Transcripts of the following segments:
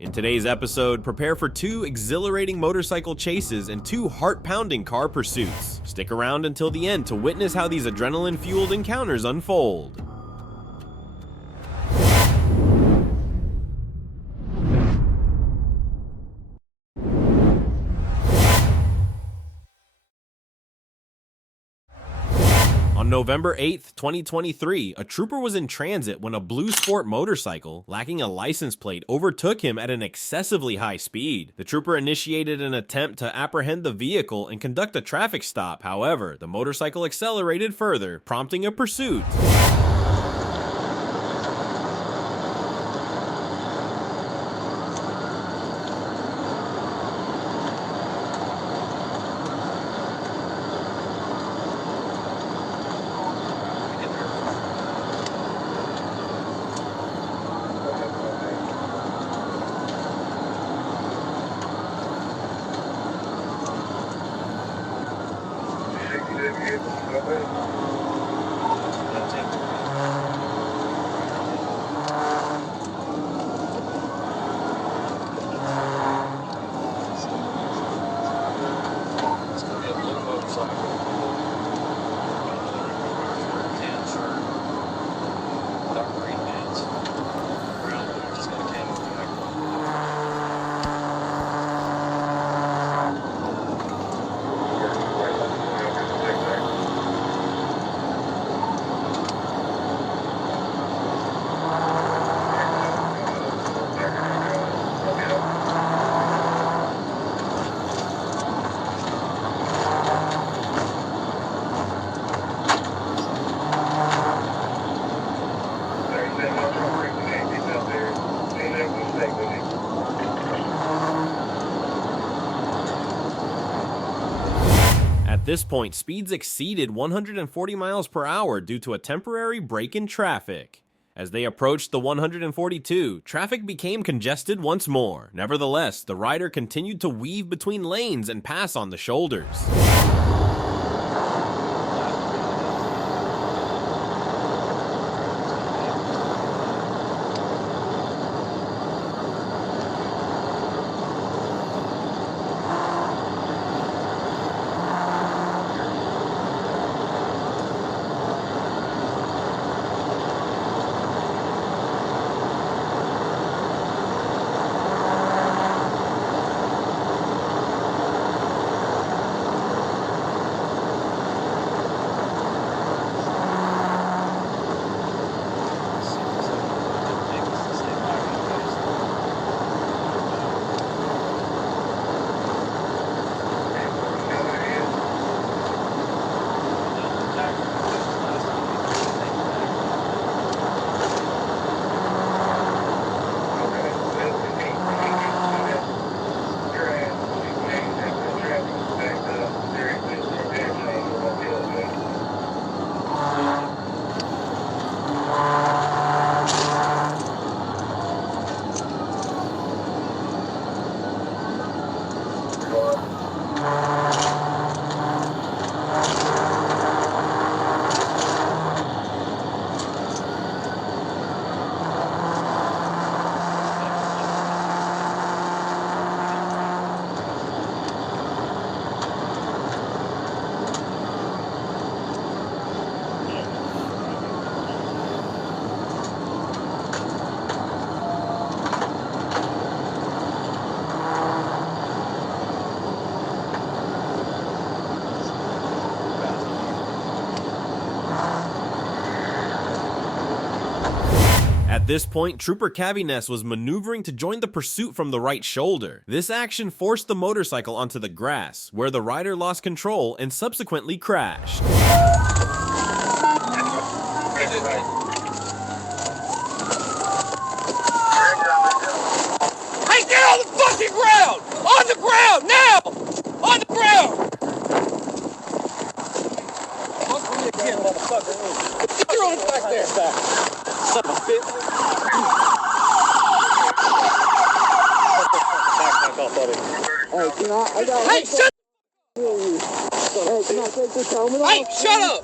In today's episode, prepare for 2 exhilarating motorcycle chases and 2 heart-pounding car pursuits. Stick around until the end to witness how these adrenaline-fueled encounters unfold. On November 8th, 2023, a trooper was in transit when a blue sport motorcycle, lacking a license plate, overtook him at an excessively high speed. The trooper initiated an attempt to apprehend the vehicle and conduct a traffic stop. However, the motorcycle accelerated further, prompting a pursuit. At this point, speeds exceeded 140 miles per hour due to a temporary break in traffic. As they approached the 142, traffic became congested once more. Nevertheless, the rider continued to weave between lanes and pass on the shoulders. At this point, Trooper Cavines was maneuvering to join the pursuit from the right shoulder. This action forced the motorcycle onto the grass, where the rider lost control and subsequently crashed. Hey, get on the fucking ground! On the ground, now! On the ground! Fuck me again, motherfucker. Get your own back there. Son of a bitch. Back off, buddy. Hey, can I got Hey, shut Hey, can I take this helmet off? Hey, shut up!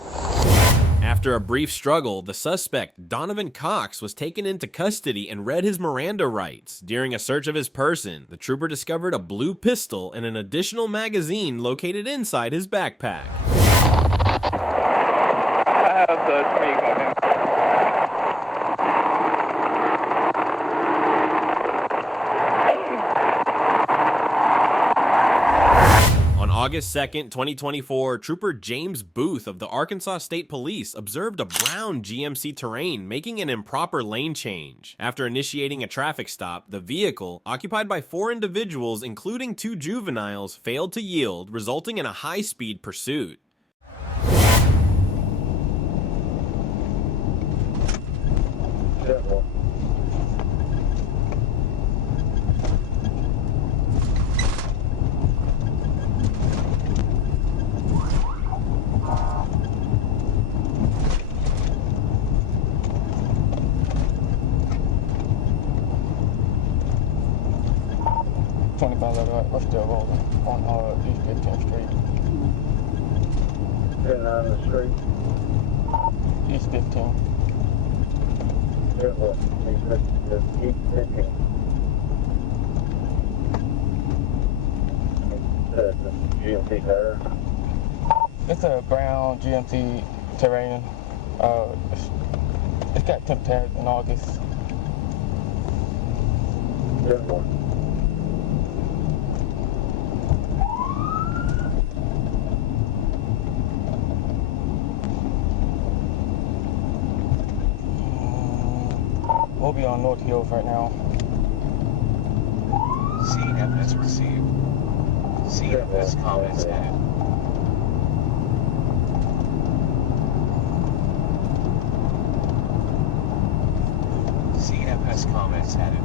After a brief struggle, the suspect, Donovan Cox, was taken into custody and read his Miranda rights. During a search of his person, the trooper discovered a blue pistol and an additional magazine located inside his backpack. I have the 20 coming. On August 2nd, 2024, Trooper James Booth of the Arkansas State Police observed a brown GMC Terrain making an improper lane change. After initiating a traffic stop, the vehicle, occupied by 4 individuals including 2 juveniles, failed to yield, resulting in a high-speed pursuit. We're still rolling on East 15th Street. Getting on the street. East 15. East 15. GMT tire. It's a brown GMT Terrain. It's got temp tag in August. We'll be on North Hills right now. CFS received. CFS comments added. CFS comments added.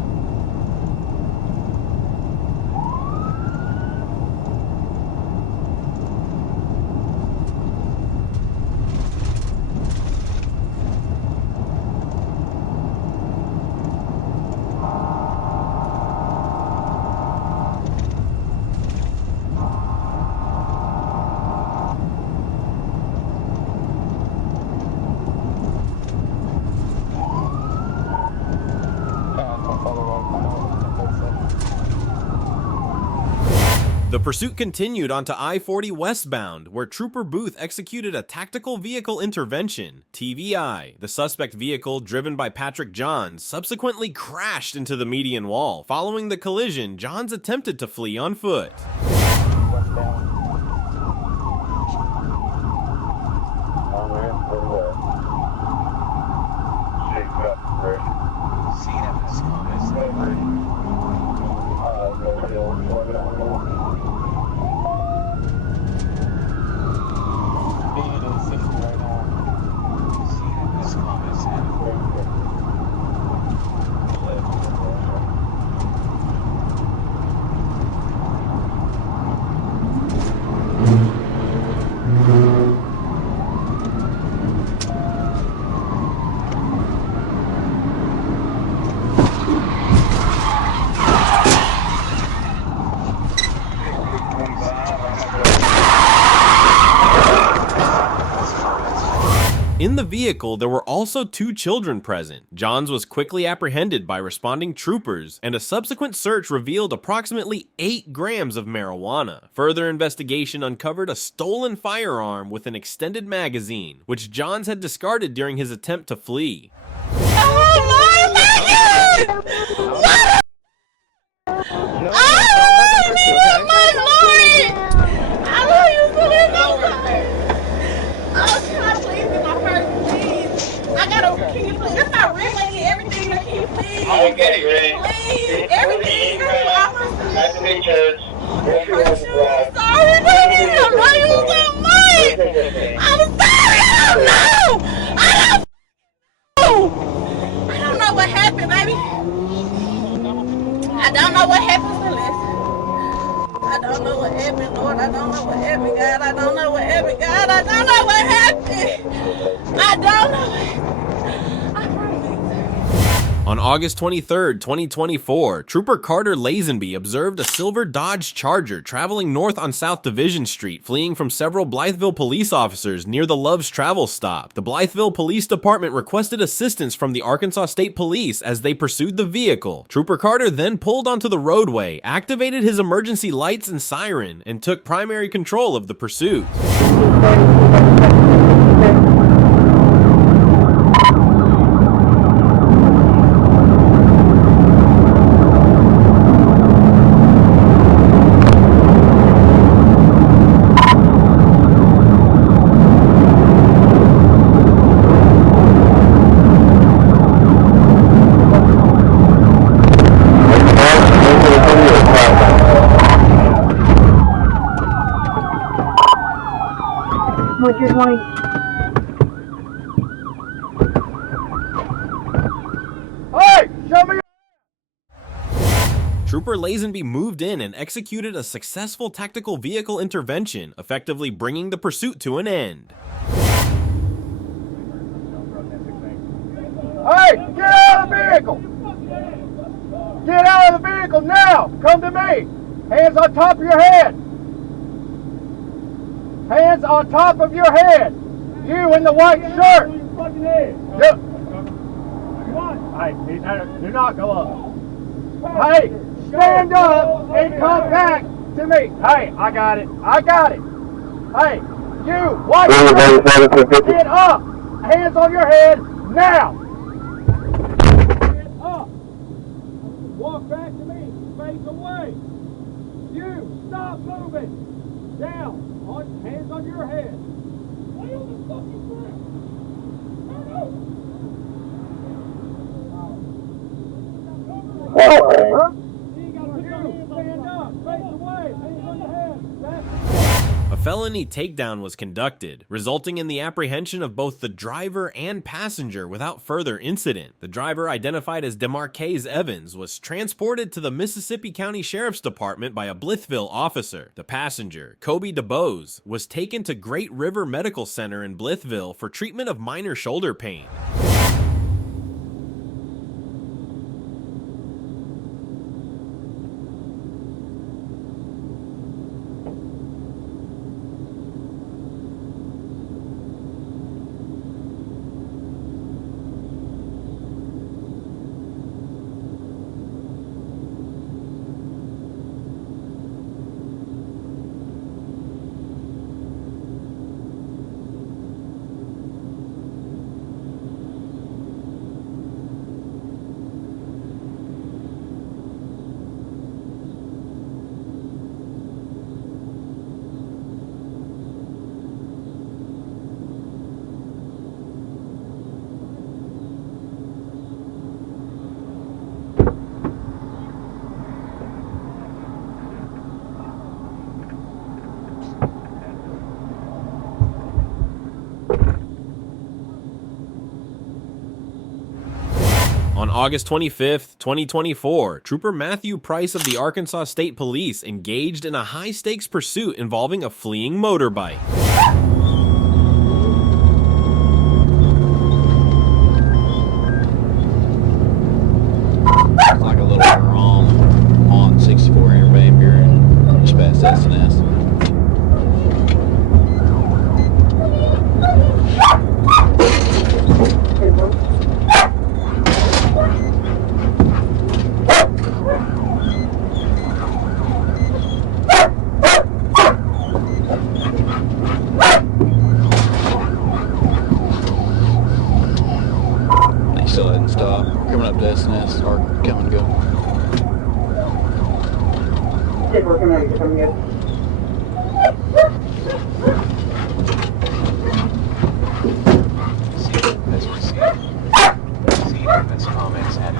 The pursuit continued onto I-40 westbound, where Trooper Booth executed a tactical vehicle intervention, TVI. The suspect vehicle, driven by Patrick Johns, subsequently crashed into the median wall. Following the collision, Johns attempted to flee on foot. CFS comments added. Speed is 60 right now. CFS comments added. In the vehicle, there were also 2 children present. Johns was quickly apprehended by responding troopers, and a subsequent search revealed approximately 8 grams of marijuana. Further investigation uncovered a stolen firearm with an extended magazine, which Johns had discarded during his attempt to flee. I'll get it ready. Please, everything. Nice to meet you. Sorry, baby. I know you was on mine. I'm sorry. I don't know what happened, baby. I don't know what happened, Celeste. I don't know what happened, Lord. I don't know what happened, God. I don't know what happened, God. I don't know what happened. I don't know what happened. I promise. On August 23, 2024, Trooper Carter Lazenby observed a silver Dodge Charger traveling north on South Division Street, fleeing from several Blytheville police officers near the Love's Travel stop. The Blytheville Police Department requested assistance from the Arkansas State Police as they pursued the vehicle. Trooper Carter then pulled onto the roadway, activated his emergency lights and siren, and took primary control of the pursuit. What's your 20? Hey, show me. Trooper Lazenby moved in and executed a successful tactical vehicle intervention, effectively bringing the pursuit to an end. Hey, get out of the vehicle! Get out of the vehicle now! Come to me! Hands on top of your head! Hands on top of your head! You in the white shirt! Yep. Hey, do not go up. Hey, stand up and come back to me. Hey, I got it. I got it. Hey, you white shirt! Get up! Hands on your head now! Get up! Walk back to me. Face away. You stop moving. Down. Hands on your head. Lay on the fucking ground. Stand up. Face away. Hands on your head. A felony takedown was conducted, resulting in the apprehension of both the driver and passenger without further incident. The driver, identified as DeMarquez Evans, was transported to the Mississippi County Sheriff's Department by a Blytheville officer. The passenger, Kobe DeBose, was taken to Great River Medical Center in Blytheville for treatment of minor shoulder pain. On August 25, 2024, Trooper Matthew Price of the Arkansas State Police engaged in a high-stakes pursuit involving a fleeing motorbike. Like a little wrong on 64 Interbay here and just past S&S. They still hadn't stopped. Coming up to S&S or come and go. We're coming in. As received. COMPILATION comments added.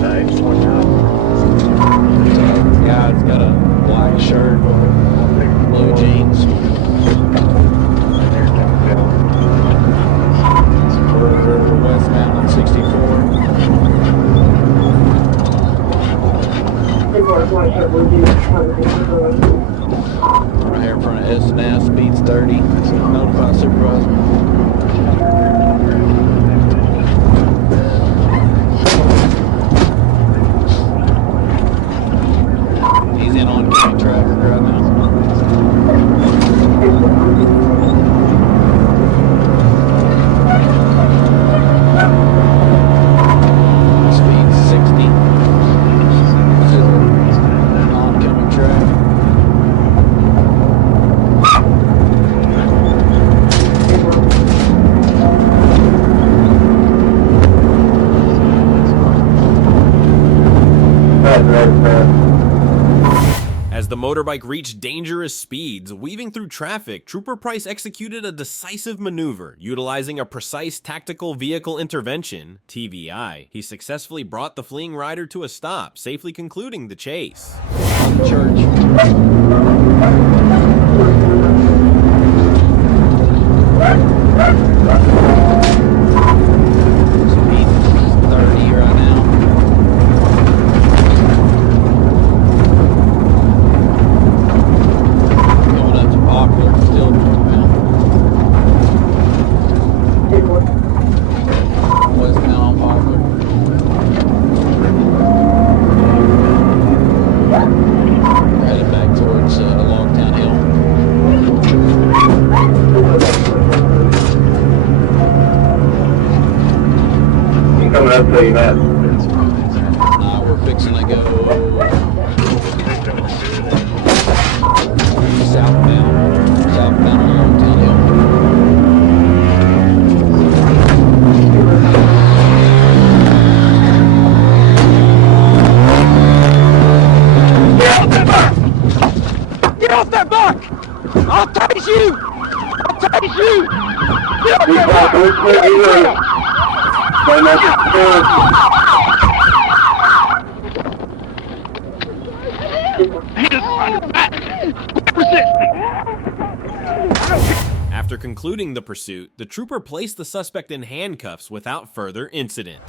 Nice one. Right here in front of S&S, speed's 30. Notify supervisor. He's in oncoming traffic right now. Speed 60. Oncoming traffic. As the motorbike reached dangerous speeds, weaving through traffic, Trooper Price executed a decisive maneuver. Utilizing a precise tactical vehicle intervention, TVI, he successfully brought the fleeing rider to a stop, safely concluding the chase. Church. Speed 30 right now. Going up to Poplar, still westbound Poplar. We're headed back towards Logtown Hill. I'm coming up to you, Matt. We're fixing to go southbound on Logtown Hill. Get off that bike! I'll tase you! I'll tase you! Get off that bike! He just under back! After concluding the pursuit, the trooper placed the suspect in handcuffs without further incident.